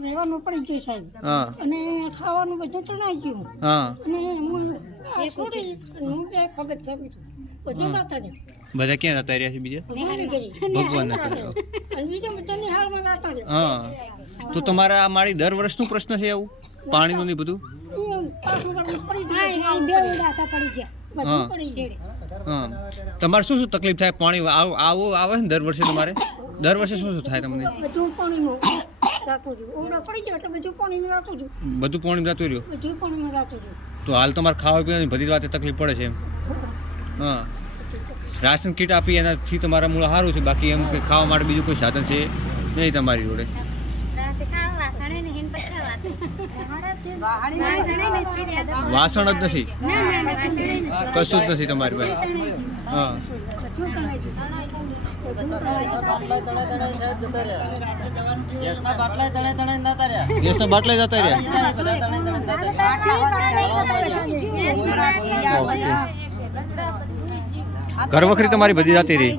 રહેવાનું પડી ગયું સાહેબ હા અને ખાવાનું બધું ચણાઈ ગયું હા અને હું છોડી હું બે પગત છે બધું ગાતા ને બધા ક્યાં જતા રહ્યા છે બીજા ભગવાન અને બીજા બધાની હાલમાં ગાતા ને હા તો તમારા આ મારી દર વર્ષનું પ્રશ્ન છે આવું પાણીનું ને બધું હા હા તમારે શું શું તકલીફ થાય પાણી આવું આવે ને દર વર્ષે તમારે દર વર્ષે શું શું થાય તમને બધું પાણીમાં રાતું રહ્યું ઓરડા પડી જાય એટલે બધું પાણીમાં રાતું રહ્યું બધું પાણી જતું રહ્યું બધું પાણીમાં રાતું રહ્યું તો હાલ તમારે ખાવા પીવાની બધી વાતે તકલીફ પડે છે એમ હા રાશન કીટ આપી એનાથી તમારા મૂળ સારું છે બાકી એમ કે ખાવા માટે બીજું કોઈ સાધન છે નહીં તમારી જોડે વાસણ જ નથી કશું જ નથી તમારી પાસે હા ગેસના બાટલા જતા રહ્યા ઘર વખરી તમારી બધી જતી રહી